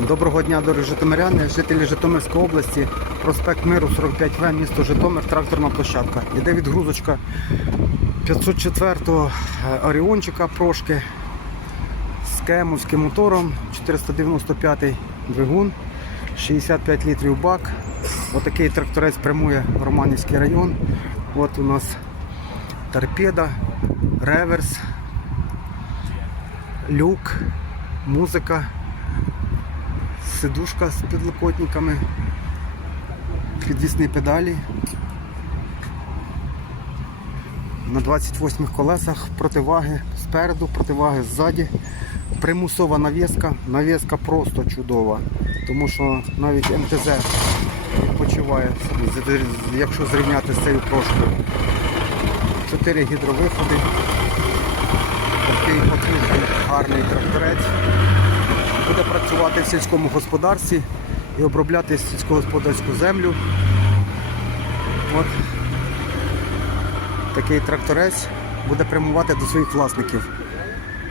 Доброго дня, дорогі житомиряни, жителі Житомирської області, проспект Миру 45В, місто Житомир, тракторна площадка. Іде відгрузочка 504-го е, Оріончика прошки з кемовським мотором, 495-й двигун, 65 літрів бак. Отакий тракторець прямує Романівський район. От у нас торпеда, реверс, люк, музика сидушка з підлокотниками, підвісні педалі. На 28 колесах противаги спереду, противаги ззаді. Примусова навіска. Навіска просто чудова, тому що навіть МТЗ відпочиває, якщо зрівняти з цією прошкою. Чотири гідровиходи. Такий потужний гарний тракторець буде працювати в сільському господарстві і обробляти сільськогосподарську землю. От такий тракторець буде прямувати до своїх власників.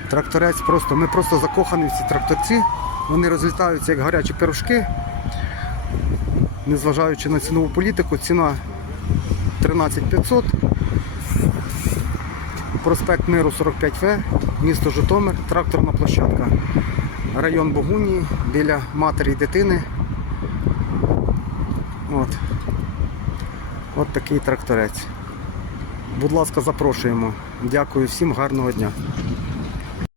Тракторець просто, ми просто закохані в ці тракторці, вони розлітаються як гарячі пирожки, незважаючи на цінову політику, ціна 13500. Проспект Миру 45В, місто Житомир, тракторна площадка. Район Богунії біля матері і дитини. От. От такий тракторець. Будь ласка, запрошуємо. Дякую всім, гарного дня.